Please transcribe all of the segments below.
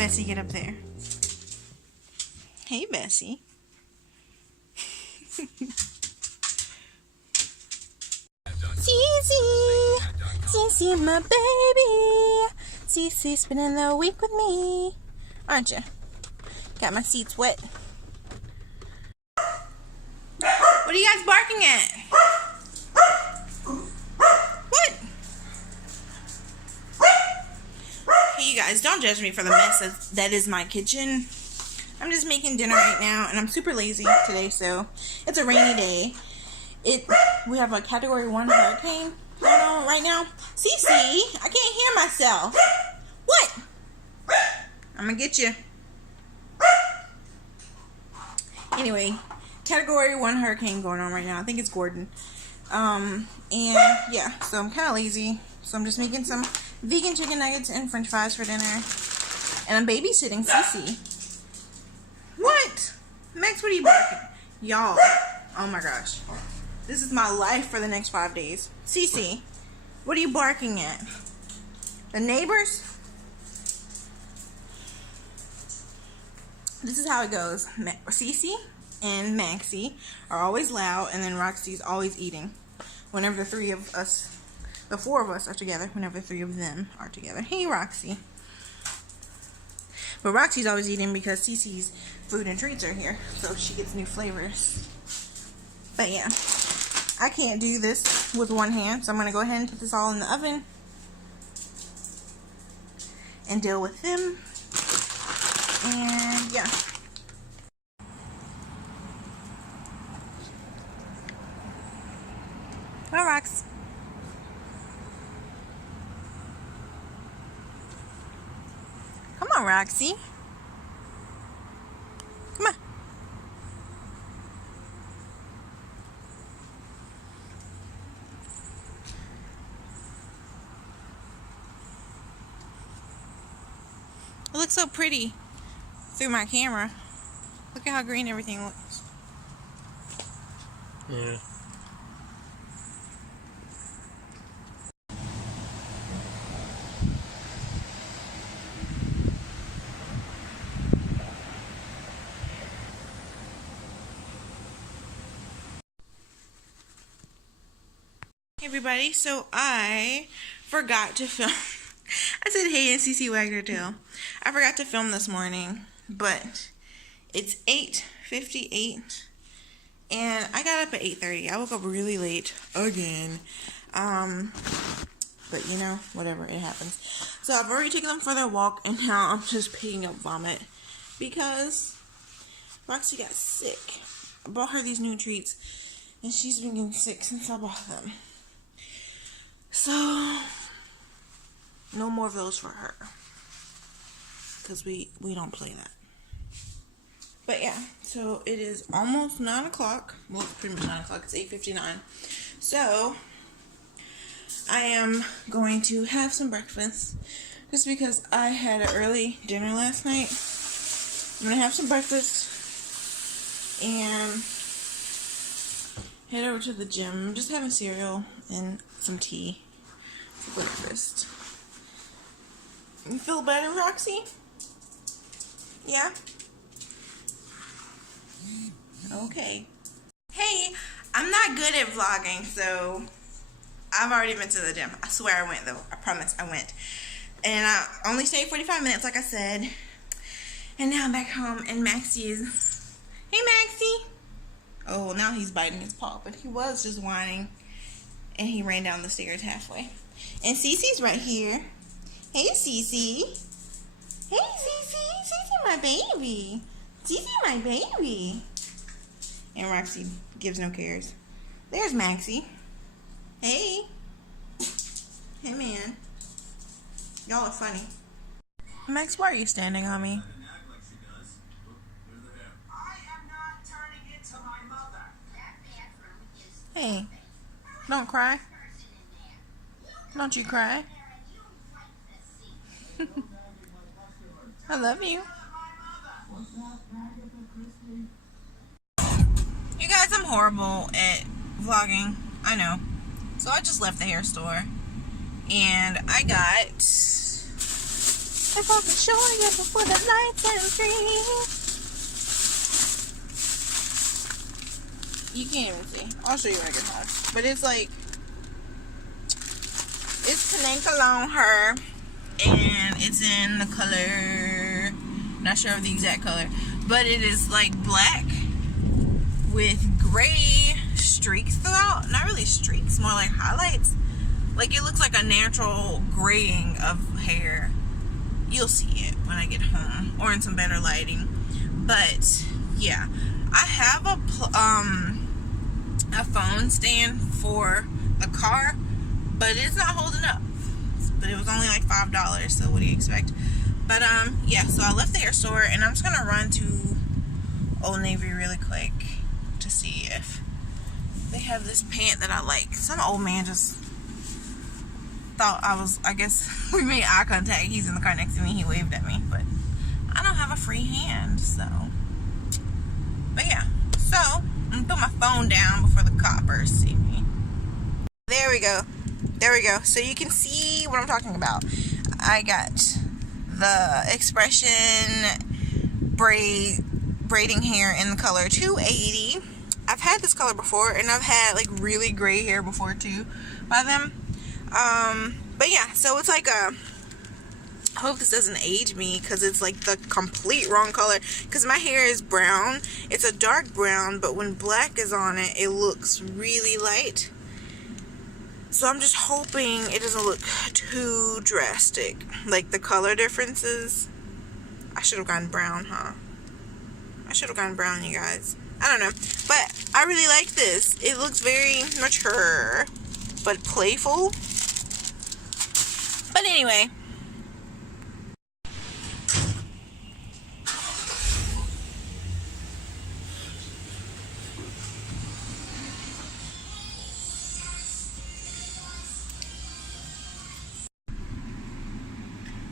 Bessie get up there. Hey, Bessie. Cece, Cece, my baby. Cece spending the week with me, aren't you? Got my seats wet. What are you guys barking at? What? Hey, you guys, don't judge me for the mess that is my kitchen. I'm just making dinner right now, and I'm super lazy today, so it's a rainy day. We have a Category 1 hurricane going on right now. Cece, I can't hear myself. What? I'm gonna get you. Anyway, Category 1 hurricane going on right now. I think it's Gordon. And yeah, so I'm kind of lazy. So I'm just making some vegan chicken nuggets and french fries for dinner. And I'm babysitting Cece. What? Max, what are you barking? Y'all. Oh my gosh. This is my life for the next 5 days. Cece, what are you barking at? The neighbors? This is how it goes. Cece and Maxie are always loud, and then Roxy's always eating. Whenever the three of us, the four of us are together, whenever the three of them are together. Hey, Roxy. But Roxy's always eating because Cece's food and treats are here, so she gets new flavors. But yeah, I can't do this with one hand, so I'm going to go ahead and put this all in the oven and deal with them. And yeah. Hi, Rox. Come on, Roxy. Come on. It looks so pretty through my camera. Look at how green everything looks. Yeah. Hey everybody, so I forgot to film. I said hey and Cece wagged her tail. I forgot to film this morning, but it's 8:58 and I got up at 8:30. I woke up really late again. But you know, whatever, it happens. So I've already taken them for their walk, and now I'm just picking up vomit because Roxy got sick. I bought her these new treats, and she's been getting sick since I bought them. So, no more of those for her. Because we don't play that. But yeah, so it is almost 9 o'clock. Well, it's pretty much 9 o'clock. It's 8:59. So, I am going to have some breakfast. Just because I had an early dinner last night. I'm going to have some breakfast. And head over to the gym. I'm just having cereal and some tea for breakfast. You feel better, Roxy? Yeah? Okay. Hey, I'm not good at vlogging, so I've already been to the gym. I swear I went, though. I promise I went. And I only stayed 45 minutes, like I said. And now I'm back home, and Maxie is... Hey, Maxie! Oh, now he's biting his paw, but he was just whining. And he ran down the stairs halfway. And Cece's right here. Hey, Cece. Hey, Cece. Cece, my baby. Cece, my baby. And Roxy gives no cares. There's Maxie. Hey. Hey, man. Y'all are funny. Max, why are you standing on me? Hey, don't cry. Don't you cry. I love you. You guys, I'm horrible at vlogging. I know. So I just left the hair store. And I got If I can show you before the lights and green. You can't even see. I'll show you when I get home. But it's like, it's Pink Cologne Her, and it's in the color, not sure of the exact color, but it is like black with gray streaks throughout. Not really streaks, more like highlights. Like it looks like a natural graying of hair. You'll see it when I get home or in some better lighting. But yeah, I have a phone stand for the car, but it's not holding up. But it was only like $5, so what do you expect? But yeah, so I left the hair store and I'm just gonna run to Old Navy really quick to see if they have this pant that I like. Some old man just thought I guess we made eye contact. He's in the car next to me. He waved at me, but I don't have a free hand, so. But yeah, so I'm gonna put my phone down before the coppers see me. There we go. There we go. So you can see what I'm talking about. I got the Expression braiding hair in the color 280. I've had this color before, and I've had like really gray hair before too by them. But yeah, so it's like I hope this doesn't age me, because it's like the complete wrong color, because my hair is brown. It's a dark brown, but when black is on it, it looks really light. So I'm just hoping it doesn't look too drastic, like the color differences. I should have gone brown, huh? I should have gone brown, you guys. I don't know, but I really like this. It looks very mature but playful. But anyway,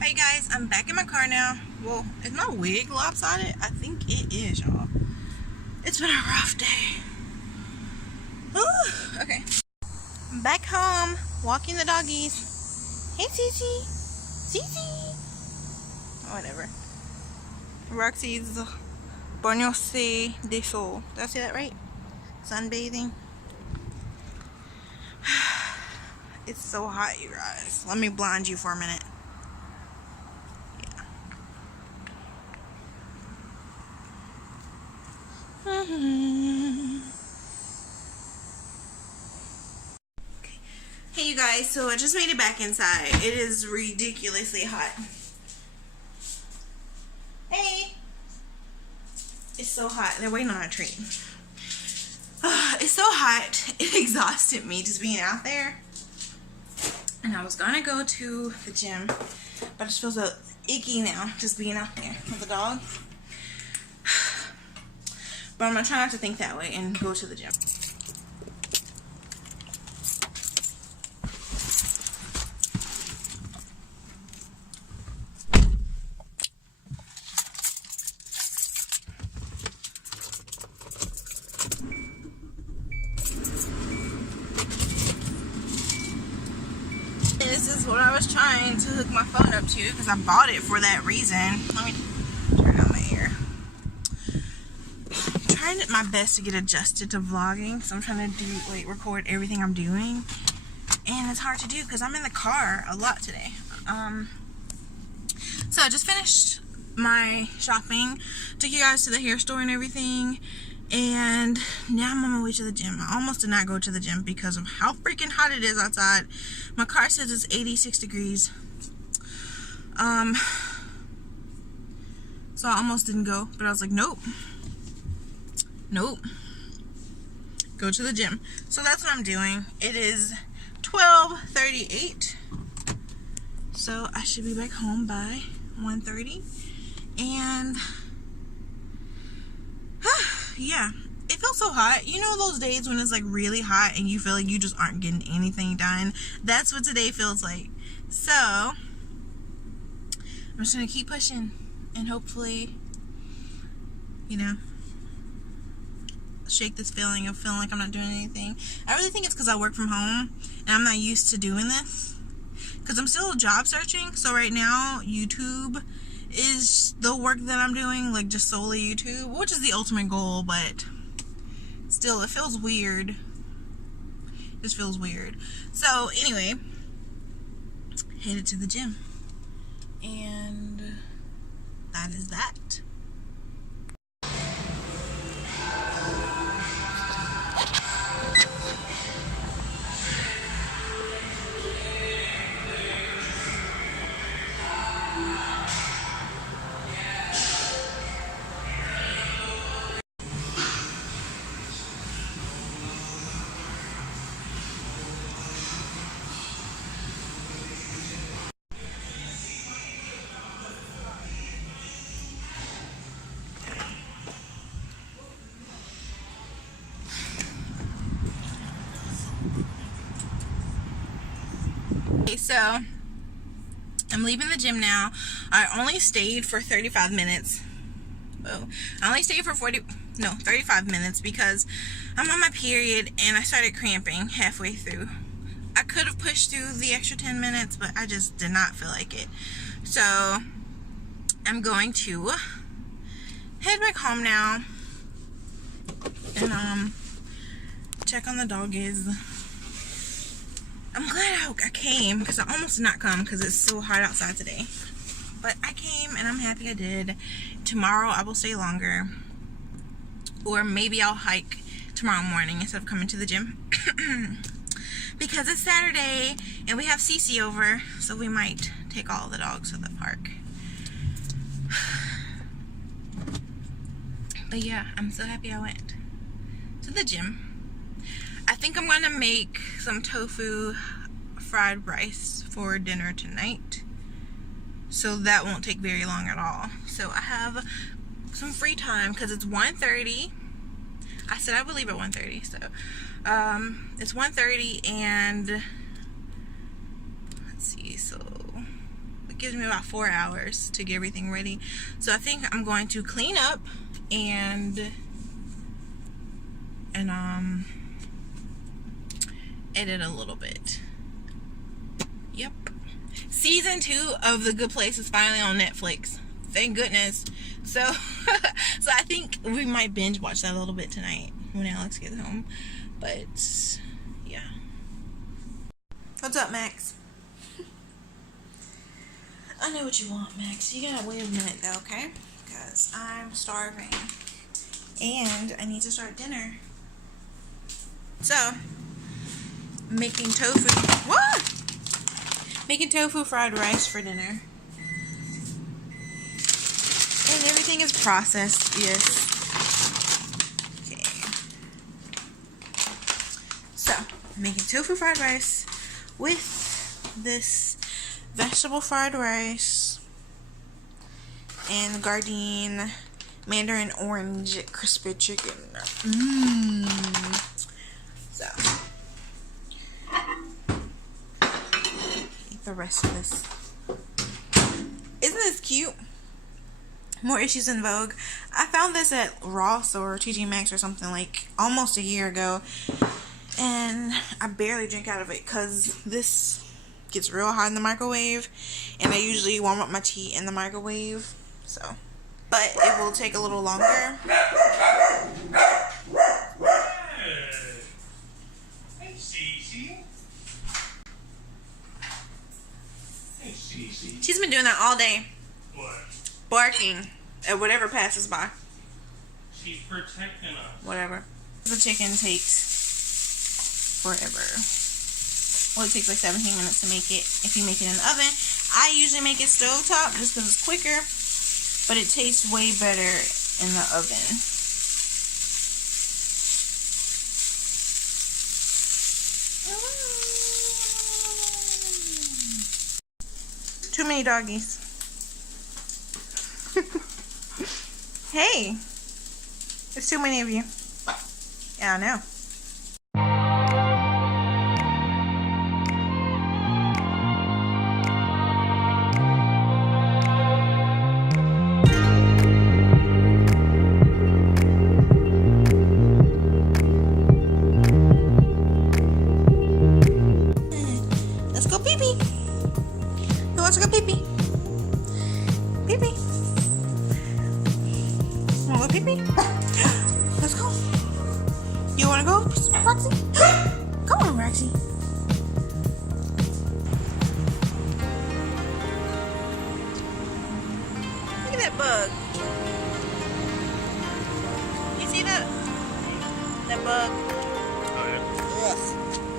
hey guys, I'm back in my car now. Well, is my wig lopsided? I think it is, y'all. It's been a rough day. Ooh, okay. I'm back home, walking the doggies. Hey, Cece. Cece. Whatever. Roxy's Bornoise de Sol. Did I say that right? Sunbathing. It's so hot, you guys. Let me blind you for a minute. Yeah. Hey you guys, so I just made it back inside. It is ridiculously hot. Hey! It's so hot. They're waiting on a treat. It's so hot. It exhausted me just being out there. And I was gonna go to the gym, but I just feel so icky now just being out there with the dog. But I'm gonna try not to think that way and go to the gym. This is what I was trying to hook my phone up to, because I bought it for that reason. Let me turn on my ear. I'm trying my best to get adjusted to vlogging, so I'm trying to record everything I'm doing, and it's hard to do because I'm in the car a lot today. So I just finished my shopping, took you guys to the hair store and everything, and now I'm on my way to the gym. I almost did not go to the gym because of how freaking hot it is outside. My car says it's 86 degrees. So I almost didn't go, but I was like, nope. Go to the gym. So that's what I'm doing. It is 12:38. So I should be back home by 1:30. And yeah, it feels so hot. You know those days when it's like really hot and you feel like you just aren't getting anything done? That's what today feels like. So I'm just gonna keep pushing and hopefully, you know, shake this feeling of feeling like I'm not doing anything. I really think it's because I work from home and I'm not used to doing this. because I'm still job searching. So right now, YouTube is the work that I'm doing, like just solely YouTube, which is the ultimate goal, but still, it feels weird. It just feels weird. So anyway, headed to the gym, and that is that. Okay, so I'm leaving the gym now. I only stayed for 35 minutes. Oh, I only stayed for 35 minutes because I'm on my period and I started cramping halfway through. I could have pushed through the extra 10 minutes, but I just did not feel like it. So I'm going to head back home now and check on the doggies. I'm glad I came, because I almost did not come because it's so hot outside today. But I came and I'm happy I did. Tomorrow I will stay longer. Or maybe I'll hike tomorrow morning instead of coming to the gym. Because it's Saturday and we have Cece over, so we might take all the dogs to the park. But yeah, I'm so happy I went to the gym. I think I'm going to make some tofu fried rice for dinner tonight. So that won't take very long at all. So I have some free time because it's 1:30. I said I would leave at 1:30. So it's 1:30 and let's see. So it gives me about 4 hours to get everything ready. So I think I'm going to clean up and edit a little bit. Yep. Season 2 of The Good Place is finally on Netflix. Thank goodness. So so I think we might binge watch that a little bit tonight when Alex gets home. But yeah. What's up, Max? I know what you want, Max. You gotta wait a minute though, okay? Because I'm starving and I need to start dinner. So making tofu. What? Making tofu fried rice for dinner. And everything is processed, yes. Okay. So, making tofu fried rice with this vegetable fried rice and Gardein mandarin orange crispy chicken. So the rest of this. Isn't this cute? More Issues in Vogue. I found this at Ross or TJ Maxx or something like almost a year ago, and I barely drink out of it because this gets real hot in the microwave, and I usually warm up my tea in the microwave. So, but it will take a little longer. Hey, Cece. Hey, Cece. She's been doing that all day. What? Barking at whatever passes by. She's protecting us. Whatever. The chicken takes forever. Well, it takes like 17 minutes to make it if you make it in the oven. I usually make it stovetop just because it's quicker, but it tastes way better in the oven. Too many doggies. Hey, there's too many of you. Yeah, I know. Let's go pee-pee. want to go, Roxy? Come on, Roxy. Look at that bug. You see that? That bug? Oh, yeah. Ugh.